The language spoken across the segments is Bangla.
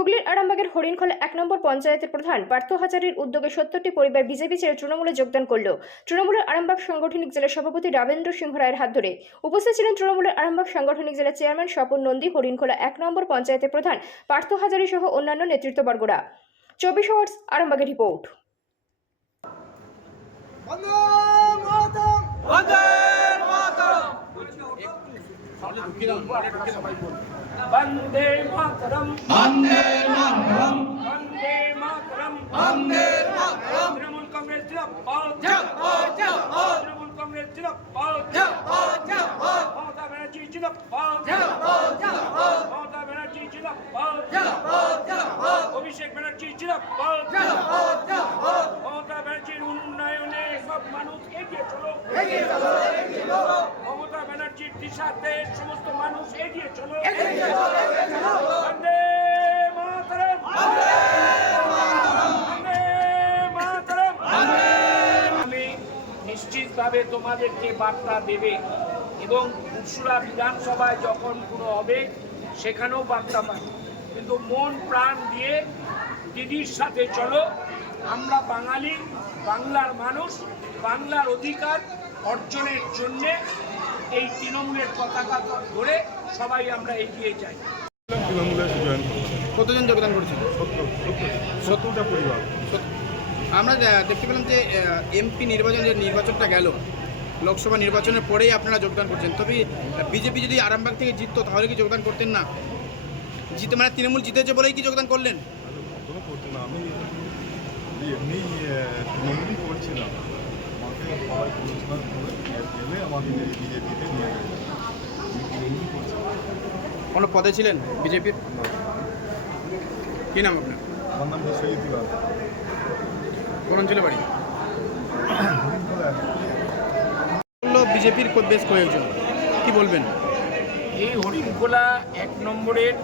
হুগলির আরামবাগের হরিণখোলা এক নম্বর পঞ্চায়েতের প্রধান পার্থ হাজারির উদ্যোগে সত্তরটি পরিবার বিজেপি ছেড়ে তৃণমূলে যোগদান করল। তৃণমূলের আরামবাগ সাংগঠনিক জেলা সভাপতি রাবেন্দ্র সিংহ রায়ের হাত ধরে উপস্থিত ছিলেন তৃণমূলের আরামবাগ সাংগঠনিক জেলা চেয়ারম্যান স্বপন নন্দী, হরিণখোলা এক নম্বর পঞ্চায়েতের প্রধান পার্থ হাজারি সহ অন্যান্য নেতৃত্ববর্গরা। চব্বিশ আওয়ার্স, আরামবাগের রিপোর্ট বন্দে মাতরম বন্দে মাতরম বন্দে মাতরম। বন্দে মাতরম। বন্দে মাতরম। বন্দে মাতরম। তৃণমূল কংগ্রেস জিন্দাবাদ। জিন্দাবাদ জিন্দাবাদ। তৃণমূল কংগ্রেস জিন্দাবাদ। জিন্দাবাদ জিন্দাবাদ। মমতা ব্যানার্জি জিন্দাবাদ। জিন্দাবাদ জিন্দাবাদ। মমতা ব্যানার্জি জিন্দাবাদ। জিন্দাবাদ জিন্দাবাদ। অভিষেক ব্যানার্জি জিন্দাবাদ। জিন্দাবাদ জিন্দাবাদ। মমতা ব্যানার্জির উন্নয়নে সব মানুষ এগিয়ে চলো। এগিয়ে চলো এগিয়ে চলো। দিশাতে সমস্ত মানুষ এগিয়ে চলো। বন্দে নিশ্চিতভাবে তোমাদেরকে বার্তা দেবে এবং উৎসুরা বিধানসভায় যখন কোনো হবে, সেখানেও বার্তা পাবে। কিন্তু মন প্রাণ দিয়ে দিদির সাথে চলো। আমরা বাঙালি, বাংলার মানুষ, বাংলার অধিকার অর্জনের জন্যে এই তৃণমূলের পতাকা ধরে সবাই আমরা এগিয়ে যাই। জয়েন কতজন যোগদান সত্তর সত্তর। সত্তরটা পরিবার। আমরা দেখতে পেলাম যে এমপি নির্বাচন যে নির্বাচনটা গেল লোকসভা নির্বাচনের পরেই আপনারা যোগদান করছেন। তবে বিজেপি যদি আরামবাগ থেকে জিততো তাহলে কি যোগদান করতেন না? জিতে মানে তৃণমূল জিতেছে বলেই কি যোগদান করলেন? কোনো করতে না। আমি এমনি তৃণমূলই করছিলাম। সবাই করে বিজেপিতে নিয়ে গেছে করছিলাম কোনো পদে ছিলেন বিজেপির? কী নাম আপনার? আমার নাম বিশ্বজিৎ কোন অঞ্চলে বাড়ি? বিজেপির বেশ কয়েকজন। কি বলবেন? এই হরিণখোলা এক নম্বরের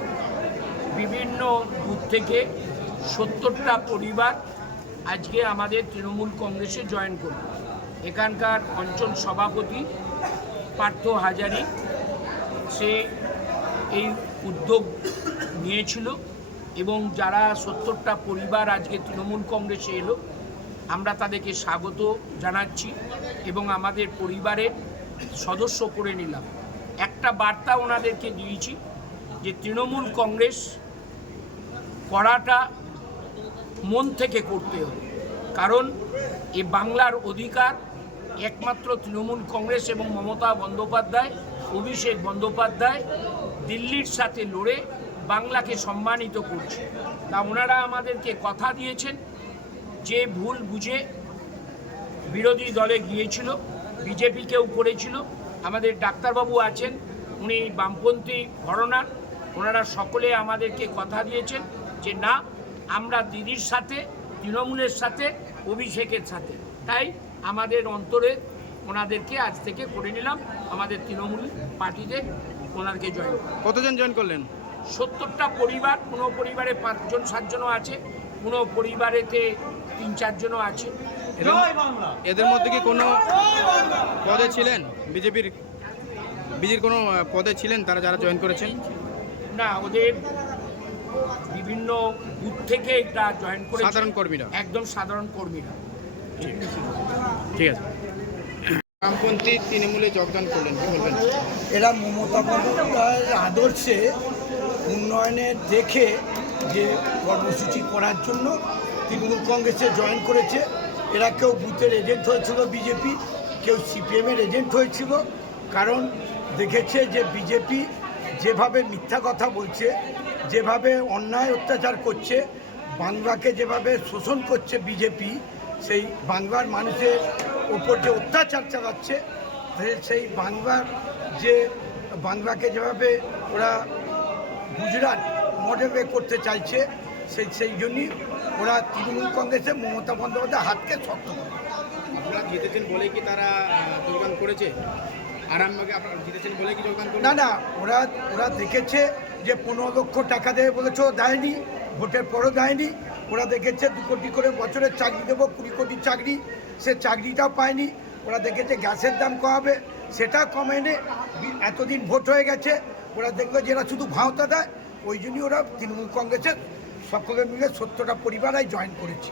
বিভিন্ন বুথ থেকে সত্তরটা পরিবার আজকে আমাদের তৃণমূল কংগ্রেসে জয়েন করল এখানকার অঞ্চল সভাপতি পার্থ হাজারি, সে এই উদ্যোগ নিয়েছিল এবং যারা সত্তরটা পরিবার আজকে তৃণমূল কংগ্রেসে এলো, আমরা তাদেরকে স্বাগত জানাচ্ছি এবং আমাদের পরিবারের সদস্য করে নিলাম। একটা বার্তা ওনাদেরকে দিয়েছি যে তৃণমূল কংগ্রেস করাটা মন থেকে করতে হবে। কারণ এ বাংলার অধিকার একমাত্র তৃণমূল কংগ্রেস এবং মমতা বন্দ্যোপাধ্যায়, অভিষেক বন্দ্যোপাধ্যায় দিল্লির সাথে লড়ে বাংলাকে সম্মানিত করছে। তা ওনারা আমাদেরকে কথা দিয়েছেন, যে ভুল বুঝে বিরোধী দলে গিয়েছিল, বিজেপিকেও করেছিল। আমাদের ডাক্তারবাবু আছেন, উনি বামপন্থী ঘরনার, ওনারা সকলে আমাদেরকে কথা দিয়েছেন যে না, আমরা দিদির সাথে, তৃণমূলের সাথে অভিষেকের সাথে। তাই আমাদের অন্তরে ওনাদেরকে আজ থেকে করে নিলাম। আমাদের তৃণমূল পার্টিতে ওনাদেরকে জয়েন কতজন জয়েন করলেন? সত্তরটা পরিবার কোনো পরিবারে পাঁচজন সাতজনও আছে কোনো পরিবারেতে তিন চারজনও আছে। এদের- এদের মধ্যে কি কোনো পদে ছিলেন? বিজেপির বিজেপির কোনো পদে ছিলেন তারা যারা জয়েন করেছেন? না ওদের বিভিন্ন বুথ থেকে এটা জয়েন করে সাধারণ কর্মীরা। একদম সাধারণ কর্মীরা। ঠিক আছে। বামপন্থী তৃণমূলে যোগদান করলেন কি বলবেন? এরা মমতা বন্দ্যোপাধ্যায়ের আদর্শে উন্নয়নের দেখে যে কর্মসূচি করার জন্য তৃণমূল কংগ্রেসে জয়েন করেছে। এরা কেউ বুথের এজেন্ট হয়েছিল বিজেপি কেউ সিপিএমের এজেন্ট হয়েছিল। কারণ দেখেছে যে বিজেপি যেভাবে মিথ্যা কথা বলছে যেভাবে অন্যায় অত্যাচার করছে বাংলাকে যেভাবে শোষণ করছে বিজেপি সেই বাংলার মানুষের ওপর যে অত্যাচার চালাচ্ছে সেই বাংলার যে বাংলাকে যেভাবে ওরা গুজরাট মডেলে করতে চাইছে সেই সেই জন্যই ওরা তৃণমূল কংগ্রেসে মমতা বন্দ্যোপাধ্যায় হাতকে শক্ত করে। আপনারা জিতেছেন বলে কি তারা যোগদান করেছে? আরামবাগে আপনারা জিতেছেন বলে কি যোগদান করলেন না না ওরা ওরা দেখেছে যে পনেরো লক্ষ টাকা দেবে বলেছে দেয়নি, ভোটের পরও দেয়নি। ওরা দেখেছে দু কোটি করে বছরের চাকরি দেবো, কুড়ি কোটি চাকরি। সে চাকরিটাও পায়নি। ওরা দেখেছে গ্যাসের দাম কমাবে, সেটা কমেনি এতদিন ভোট হয়ে গেছে। ওরা দেখবে যে এরা শুধু ভাওতা দেয়। ওই জন্যই ওরা তৃণমূল কংগ্রেসের সকলে মিলে সত্তরটা পরিবার জয়েন করেছি।